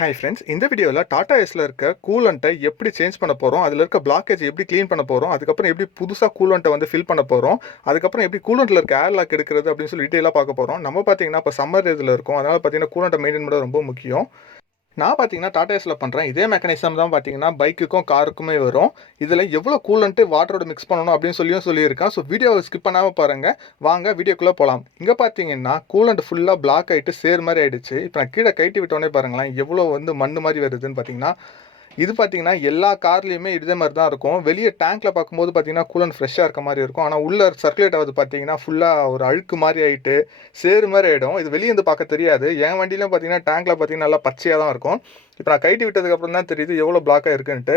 Hi friends, இந்த வீடியோவில் டாடா ஏஸில் இருக்க கூலண்ட்டை எப்படி சேஞ்ச் பண்ண போகிறோம், அதில் இருக்க பிளாக்கேஜ் எப்படி க்ளீன் பண்ண போகிறோம், அதுக்கப்புறம் எப்படி புதுசாக கூலண்ட்டை வந்து ஃபில் பண்ண போகிறோம், அதுக்கப்புறம் எப்படி கூலண்ட்டில் இருக்க ஏர்லாக் எடுக்கிறது அப்படின்னு சொல்லி டீட்டெயிலாக பார்க்க போகிறோம். நம்ம பார்த்தீங்கன்னா இப்போ சம்மர் இதில் இருக்கும், அதனால் பார்த்தீங்கன்னா கூலண்ட்டை மெயின்டைன் பண்ண ரொம்ப முக்கியம். நான் பார்த்தீங்கன்னா டாடா ஏஸில் பண்ணுறேன். இதே மெக்கானிசம் தான் பார்த்தீங்கன்னா பைக்குக்கும் காருக்குமே வரும். இதில் எவ்வளோ கூலண்ட்டு வாட்டரோட மிக்ஸ் பண்ணணும் அப்படின்னு சொல்லியிருக்கேன். ஸோ வீடியோவை ஸ்கிப் பண்ணாமல் பாருங்கள். வாங்க வீடியோக்குள்ளே போகலாம். இங்கே பார்த்தீங்கன்னா கூலண்ட் ஃபுல்லாக பிளாக் ஆகிட்டு சேர் மாதிரி ஆகிடுச்சு. இப்போ நான் கீழே கைட்டி விட்டோன்னே பாருங்களேன் எவ்வளோ வந்து மண் மாதிரி வருதுன்னு பார்த்தீங்கன்னா. இது பார்த்தீங்கன்னா எல்லா கார்லேயுமே இதே மாதிரி தான் இருக்கும். வெளியே டேங்க்கில் பார்க்கும்போது பார்த்தீங்கன்னா கூலண்ட் ஃப்ரெஷ்ஷாக இருக்க மாதிரி இருக்கும். ஆனால் உள்ளே சர்க்குலேட் ஆகுது பார்த்தீங்கன்னா ஃபுல்லாக ஒரு அழுக்கு மாதிரி ஆகிட்டு சேரு மாதிரி ஆகிடும். இது வெளியே வந்து பார்க்க தெரியாது. என் வண்டியிலும் பார்த்தீங்கன்னா டேங்க்கில் பார்த்தீங்கன்னா நல்லா பச்சையாக தான் இருக்கும். இப்போ நான் கைட்டி விட்டதுக்கப்புறம் தான் தெரியுது எவ்வளோ பிளாக்காக இருக்குன்ட்டு.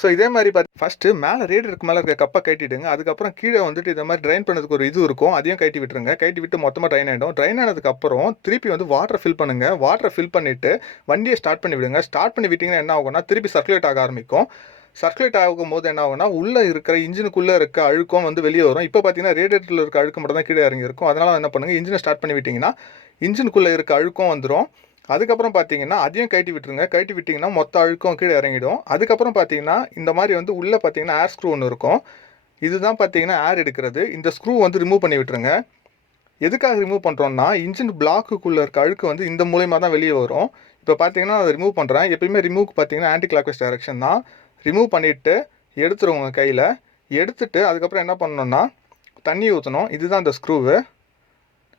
ஸோ இதே மாதிரி ஃபஸ்ட்டு மேலே ரேடியருக்கு மேலே இருக்க கப்பை கட்டிடுங்க. அதுக்கப்புறம் கீழே வந்துட்டு இந்த மாதிரி ட்ரைன் பண்ணதுக்கு ஒரு இது இருக்கும், அதையும் கட்டி விட்டுருங்க. கட்டி விட்டு மொத்தமாக ட்ரைன் ஆகிடும். ட்ரைன் ஆனதுக்கப்புறம் திருப்பி வந்து வாட்டரை ஃபில் பண்ணுங்கள். வாட்டரை ஃபில் பண்ணிவிட்டு வண்டியை ஸ்டார்ட் பண்ணி விடுங்க. ஸ்டார்ட் பண்ணி விட்டிங்கன்னா என்ன ஆகும்னா திருப்பி சர்க்குலேட் ஆக ஆரம்பிக்கும். சர்க்குலேட் ஆகும்போது என்ன ஆகும்னா உள்ளே இருக்கிற இன்ஜினுக்குள்ளே இருக்க அழுக்கும் வந்து வெளியே வரும். இப்போ பார்த்தீங்கன்னா ரேடியேட்டரில் இருக்க அழுக்கு மட்டும் தான் கீழே இறங்கி இருக்கும். அதனால் என்ன பண்ணுங்கள், இன்ஜினை ஸ்டார்ட் பண்ணி விட்டிங்கன்னா இன்ஜினுக்குள்ளே இருக்க அழுக்கும் வந்துடும். அதுக்கப்புறம் பார்த்தீங்கன்னா அதையும் கட்டி விட்டுருங்க. கட்டி விட்டிங்கன்னா மொத்த அழுக்கும் கீழே இறங்கிடும். அதுக்கப்புறம் பார்த்தீங்கன்னா இந்த மாதிரி வந்து உள்ளே பார்த்தீங்கன்னா ஏர் ஸ்க்ரூ ஒன்று இருக்கும். இதுதான் பார்த்தீங்கன்னா ஏர் எடுக்கிறது. இந்த ஸ்க்ரூ வந்து ரிமூவ் பண்ணி விட்டுருங்க. எதுக்காக ரிமூவ் பண்ணுறோன்னா இன்ஜின் பிளாக்குள்ளே இருக்க அழுக்கு வந்து இந்த மூலயமா தான் வெளியே வரும். இப்போ பார்த்தீங்கன்னா அதை ரிமூவ் பண்ணுறேன். எப்பயுமே ரிமூவ்க்கு பார்த்தீங்கன்னா ஆன்டி கிளாக்வைஸ் டைரக்ஷன் தான். ரிமூவ் பண்ணிவிட்டு எடுத்துருவோங்க கையில். எடுத்துட்டு அதுக்கப்புறம் என்ன பண்ணணுன்னா தண்ணி ஊற்றணும். இதுதான் அந்த ஸ்க்ரூவு.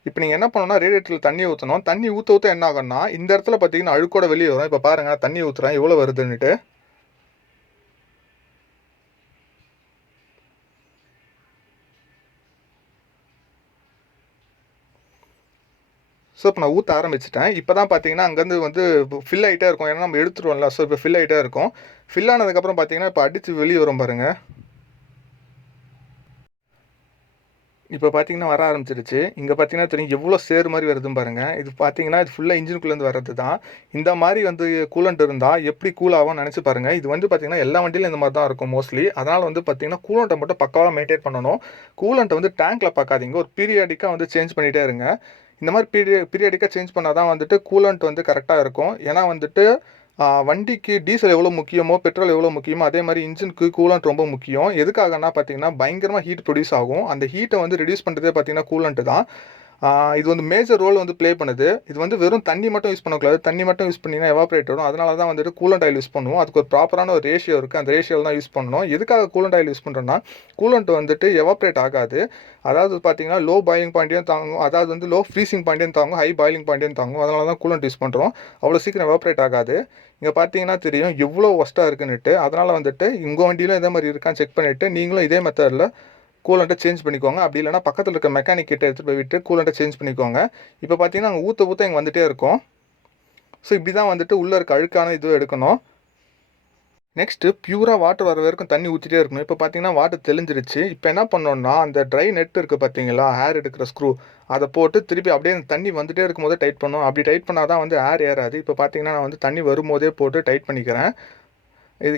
இப்போ நீங்கள் என்ன பண்ணணும்னா ரேடியேட்டரில் தண்ணி ஊற்றணும். தண்ணி ஊற்ற என்ன ஆகும்னா இந்த இடத்துல பார்த்தீங்கன்னா அழுக்கோட வெளியே வரும். இப்போ பாருங்கள் தண்ணி ஊற்றுறேன் எவ்வளோ வருதுன்னுட்டு. ஸோ இப்போ நான் ஊற்ற ஆரம்பிச்சிட்டேன். இப்போ தான் பார்த்தீங்கன்னா அங்கேருந்து வந்து ஃபில் ஆகிட்டே இருக்கும். ஏன்னா நம்ம எடுத்துருவோம்ல. ஸோ இப்போ ஃபில் ஆகிட்டே இருக்கும். ஃபில் ஆனதுக்கப்புறம் பார்த்தீங்கன்னா இப்போ அடித்து வெளியே வரும் பாருங்கள். இப்போ பார்த்தீங்கன்னா வர ஆரம்பிச்சிருச்சு. இங்கே பார்த்தீங்கன்னா தெரியும் எவ்வளோ சேறு மாதிரி வருதுன்னு பாருங்கள். இது பார்த்தீங்கன்னா இது ஃபுல்லாக இன்ஜினுக்குள்ளேருந்து வர்றது தான். இந்த மாதிரி வந்து கூலண்ட் இருந்தால் எப்படி கூல் ஆகும்னு நினச்சி பாருங்கள். இது வந்து பார்த்தீங்கன்னா எல்லா வண்டியிலும் இந்த மாதிரி தான் இருக்கும் மோஸ்ட்லி. அதனால் வந்து பார்த்தீங்கன்னா கூலண்ட்டை மட்டும் பக்காவாக மெயின்டைன் பண்ணணும். கூலண்ட்டை வந்து டேங்க்கில் பார்க்காதீங்க. ஒரு பீரியாடிக்காக வந்து சேஞ்ச் பண்ணிகிட்டே இருங்க. இந்த மாதிரி பீரியாடிக்காக சேஞ்ச் பண்ணால் தான் வந்துட்டு கூலண்ட் வந்து கரெக்டாக இருக்கும். ஏன்னா வந்துட்டு வண்டிக்கு டீசல் எவ்வளோ முக்கியமோ பெட்ரோல் எவ்வளோ முக்கியமோ அதே மாதிரி இன்ஜினுக்கு கூலண்ட் ரொம்ப முக்கியம். எதுக்காகனா பார்த்தீங்கன்னா பயங்கரமாக ஹீட் ப்ரொடியூஸ் ஆகும். அந்த ஹீட்டை வந்து ரெடியூஸ் பண்ணுறதே பார்த்தீங்கன்னா கூலண்ட்டு தான். இது வந்து மேஜர் ரோல் வந்து ப்ளே பண்ணுது. இது வந்து வெறும் தண்ணி மட்டும் யூஸ் பண்ணக்கூடாது. தண்ணி மட்டும் யூஸ் பண்ணிங்கன்னா எவாப்ரேட் வரும். அதனால தான் வந்துட்டு கூலண்ட் ஆயில் யூஸ் பண்ணுவோம். அதுக்கு ஒரு ப்ராப்பரான ஒரு ரேஷியோ இருக்குது. அந்த ரேஷியோவில் தான் யூஸ் பண்ணணும். எதுக்காக கூலண்ட் ஆயில் யூஸ் பண்ணுறோன்னா கூலண்ட் வந்துட்டு எவாப்ரேட் ஆகாது. அதாவது பார்த்தீங்கன்னா லோ பாயிலிங் பாயிண்ட்டையும் தாங்கும். அதாவது வந்து லோ ஃப்ரீசிங் பாயிண்ட்டையும் தாங்கும், ஹை பாயிலிங் பாயிண்ட்டையும் தாங்கும். அதனால தான் கூலண்ட் யூஸ் பண்ணுறோம். அவ்வளோ சீக்கிரம் எவாப்ரேட் ஆகாது. இங்கே பார்த்தீங்கன்னா தெரியும் எவ்வளோ ஒஸ்ட்டாக இருக்குன்னுட்டு. அதனால் வந்துட்டு உங்கள் வண்டியிலும் இதே மாதிரி இருக்கான்னு செக் பண்ணிவிட்டு நீங்களும் இதே மெத்தடில் கூலண்ட்டை சேஞ்ச் பண்ணிக்கோங்க. அப்படி இல்லைனா பக்கத்தில் இருக்க மெக்கானிக் கிட்ட எடுத்துகிட்டு போய் விட்டு கூலண்ட்டை சேஞ்ச் பண்ணிக்கோங்க. இப்போ பார்த்தீங்கன்னா அங்கே ஊற்ற இங்கே வந்துகிட்டே இருக்கும். ஸோ இப்படி தான் வந்துட்டு உள்ளே இருக்க அழுக்கான இதுவும் எடுக்கணும். நெக்ஸ்ட்டு பியூராக வாட்டர் வர வரைக்கும் தண்ணி ஊற்றிட்டே இருக்கணும். இப்போ பார்த்தீங்கன்னா வாட்டர் தெளிஞ்சிருச்சு. இப்போ என்ன பண்ணோன்னா அந்த ட்ரை நெட் இருக்குது பார்த்தீங்களா, ஏர் எடுக்கிற ஸ்க்ரூ, அதை போட்டு திருப்பி அப்படியே அந்த தண்ணி வந்துகிட்டே இருக்கும்போதே டைட் பண்ணணும். அப்படி டைட் பண்ணால் தான் வந்து ஏர் ஏறாது. இப்போ பார்த்தீங்கன்னா நான் வந்து தண்ணி வரும்போதே போட்டு டைட் பண்ணிக்கிறேன்.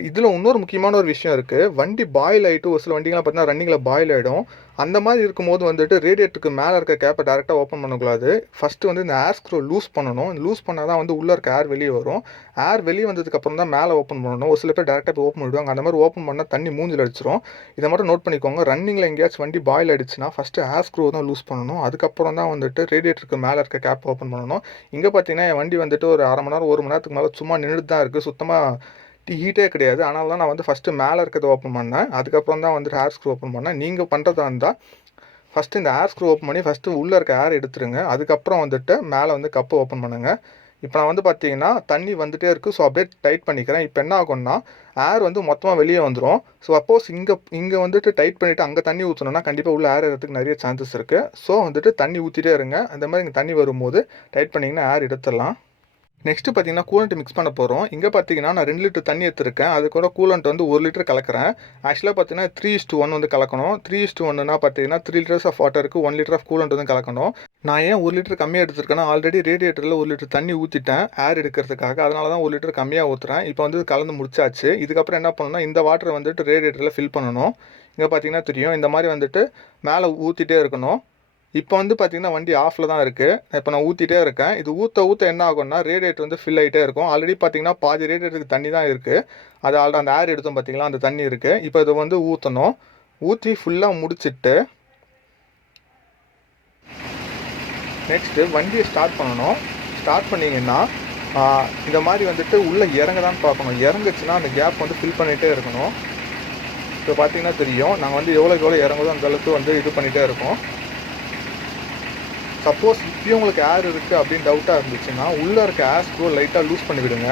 இதில் இன்னொரு முக்கியமான ஒரு விஷயம் இருக்குது. வண்டி பாயில் ஆகிட்டு ஒரு சில வண்டிகள்லாம் பார்த்தீங்கன்னா ரன்னிங்கில் பாயில் ஆகிடும். அந்த மாதிரி இருக்கும்போது வந்துட்டு ரேடியேட்டருக்கு மேலே இருக்க கேப்பை டேரெக்டாக ஓப்பன் பண்ணக்கூடாது. ஃபஸ்ட்டு வந்து இந்த ஏர் ஸ்க்ரூ லூஸ் பண்ணணும். லூஸ் பண்ணால் தான் வந்து உள்ளே இருக்க ஏர் வெளியே வரும். ஏர் வெளியே வந்ததுக்கப்புறம் தான் மேலே ஓப்பன் பண்ணணும். ஒரு சில பேர் டேரெக்டாக போய் ஓப்பன் பண்ணிவிடுவாங்க. அந்த மாதிரி ஓப்பன் பண்ணால் தண்ணி மூஞ்சில் அடிச்சிடும். இதை மட்டும் நோட் பண்ணிக்கோங்க. ரன்னிங்கில் எங்கேயாச்சும் வண்டி பாயில் ஆகிடுச்சுன்னா ஃபஸ்ட்டு ஏர் ஸ்க்ரூ தான் லூஸ் பண்ணணும். அதுக்கப்புறம் தான் வந்துட்டு ரேடியேட்டருக்கு மேலே இருக்க கேப் ஓப்பன் பண்ணணும். இங்கே பார்த்தீங்கன்னா என் வண்டி வந்துட்டு ஒரு அரை மணி நேரம் 1 மணி நேரத்துக்கு மேலே சும்மா நின்றுட்டு தான் இருக்குது. சுத்தமாக ஹீட்டே கிடையாது. அதனால தான் நான் வந்து ஃபஸ்ட்டு மேலே இருக்கிறத ஓப்பன் பண்ணேன். அதுக்கப்புறம் தான் வந்துட்டு ஏர் ஸ்க்ரூ ஓப்பன் பண்ணேன். நீங்கள் பண்ணுறதா இருந்தால் ஃபஸ்ட்டு இந்த ஏர் ஸ்க்ரூ ஓப்பன் பண்ணி ஃபஸ்ட்டு உள்ளே இருக்க ஏர் எடுத்துருங்க. அதுக்கப்புறம் வந்துட்டு மேலே வந்து கப்பு ஓப்பன் பண்ணுங்கள். இப்போ நான் வந்து பார்த்தீங்கன்னா தண்ணி வந்துகிட்டே இருக்குது. ஸோ அப்படியே டைட் பண்ணிக்கிறேன். இப்போ என்ன ஆகும்னா ஏர் வந்து மொத்தமாக வெளியே வந்துடும். ஸோ சப்போஸ் இங்கே வந்துட்டு டைட் பண்ணிவிட்டு அங்கே தண்ணி ஊற்றணும்னா கண்டிப்பாக உள்ள ஏர் ஏறதுக்கு நிறைய சான்சஸ் இருக்குது. ஸோ வந்துட்டு தண்ணி ஊற்றிட்டே இருங்க. அந்த மாதிரி இங்கே தண்ணி வரும்போது டைட் பண்ணிங்கன்னா ஏர் எடுத்துடலாம். நெக்ஸ்ட்டு பார்த்தீங்கன்னா கூலண்ட் மிக்ஸ் பண்ண போகிறோம். இங்கே பார்த்தீங்கன்னா நான் 2 லிட்டர் தண்ணி எடுத்துருக்கேன். அது கூட கூலண்ட் வந்து 1 லிட்டர் கலக்கிறேன். ஆக்சுவலாக பார்த்தீங்கன்னா 3:1 வந்து கலக்கணும். 3:1னா பார்த்தீங்கன்னா 3 லிட்டர்ஸ் ஆஃப் வாட்டருக்கு 1 லிட்டர் ஆஃப் கூலண்ட் வந்து கலக்கணும். நான் ஏன் 1 லிட்டர் கம்மியாக எடுத்துருக்கேன்னா ஆல்ரெடி ரேடியேட்டரில் 1 லிட்டர் தண்ணி ஊற்றிட்டேன் ஏர் எடுக்கிறதுக்காக. அதனால தான் 1 லிட்டர் கம்மியாக ஊற்றுறேன். இப்போ வந்து கலந்து முடிச்சாச்சு. இதுக்கப்புறம் என்ன பண்ணணும்னா இந்த வாட்டரை வந்துட்டு ரேடியேட்டரில் ஃபில் பண்ணணும். இங்கே பார்த்தீங்கன்னா தெரியும் இந்த மாதிரி வந்துட்டு மேலே ஊற்றிட்டே இருக்கணும். இப்போ வந்து பார்த்தீங்கன்னா வண்டி ஆஃபில் தான் இருக்குது. இப்போ நான் ஊற்றிட்டே இருக்கேன். இது ஊற்ற என்ன ஆகும்னா ரேடியேட்டர் வந்து ஃபில் ஆகிட்டே இருக்கும். ஆல்ரெடி பார்த்தீங்கன்னா பாதி ரேடியேட்டருக்கு தண்ணி தான் இருக்குது. அது அந்த ஏர் எடுத்தோம் பார்த்தீங்களா, அந்த தண்ணி இருக்குது. இப்போ இதை வந்து ஊற்றணும். ஊற்றி ஃபுல்லாக முடிச்சுட்டு நெக்ஸ்ட்டு வண்டியை ஸ்டார்ட் பண்ணணும். ஸ்டார்ட் பண்ணிங்கன்னா இந்த மாதிரி வந்துட்டு உள்ளே இறங்கதான்னு பார்க்கணும். இறங்குச்சுன்னா அந்த கேப் வந்து ஃபில் பண்ணிகிட்டே இருக்கணும். இப்போ பார்த்தீங்கன்னா தெரியும், நாங்கள் வந்து எவ்வளோ இறங்குதோ அந்தளவுக்கு வந்து இது பண்ணிகிட்டே இருக்கோம். சப்போஸ் இப்போயும் உங்களுக்கு ஏர் இருக்குது அப்படின்னு டவுட்டாக இருந்துச்சுன்னா உள்ளே இருக்க ஏர் ஸ்க்ரூ லைட்டாக லூஸ் பண்ணி விடுங்க.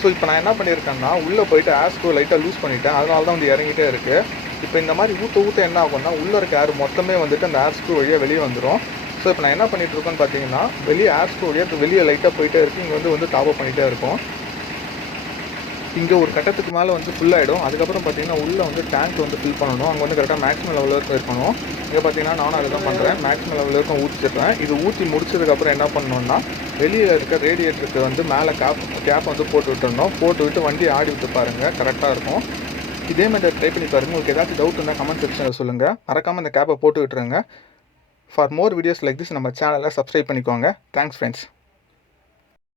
ஸோ இப்போ நான் என்ன பண்ணியிருக்கேன்னா உள்ளே போயிட்டு ஏர் ஸ்க்ரூ லைட்டாக லூஸ் பண்ணிவிட்டேன். அதனால தான் வந்து இறங்கிட்டே இருக்குது. இப்போ இந்த மாதிரி ஊற்ற என்ன ஆகும்னா உள்ளே இருக்க ஏர் மொத்தமே வந்துட்டு அந்த ஏர் ஸ்க்ரூ வழியாக வெளியே வந்துடும். ஸோ இப்போ நான் என்ன பண்ணிகிட்டு இருக்கேன்னு பார்த்தீங்கன்னா வெளியே ஏர் ஸ்க்ரூ வழியாக வெளியே லைட்டாக போயிட்டே இருக்குது. இங்கே வந்து டாப் அப் பண்ணிகிட்டே இருக்கும். இங்கே ஒரு கட்டத்துக்கு மேலே வந்து ஃபுல்லாகிடும். அதுக்கப்புறம் பார்த்தீங்கன்னா உள்ளே வந்து டேங்க் வந்து ஃபில் பண்ணணும். அங்கே வந்து கரெக்டாக மேக்ஸிமம் லெவலில் இருக்கணும். இங்கே பார்த்தீங்கன்னா நானும் அதை தான் பண்ணுறேன். மேக்ஸிமம் லெவலில் இருக்கும் ஊற்றிடுறேன். இது ஊற்றி முடிச்சதுக்கப்புறம் என்ன பண்ணணும்னா வெளியில் இருக்க ரேடியேட்டருக்கு வந்து மேலே கேப் வந்து போட்டு விட்டுடணும். போட்டு விட்டு வண்டி ஆடி விட்டு பாருங்கள், கரெக்டாக இருக்கும். இதே மாதிரி ட்ரை பண்ணி பாருங்கள். உங்களுக்கு ஏதாச்சும் டவுட் இருந்தால் கமெண்ட் செக்ஷனில் சொல்லுங்கள். மறக்காமல் இந்த கேப்பை போட்டு விட்டுருங்க. For more videos like this நம்ம சேனலை சப்ஸ்கிரைப் பண்ணிக்கோங்க. Thanks friends.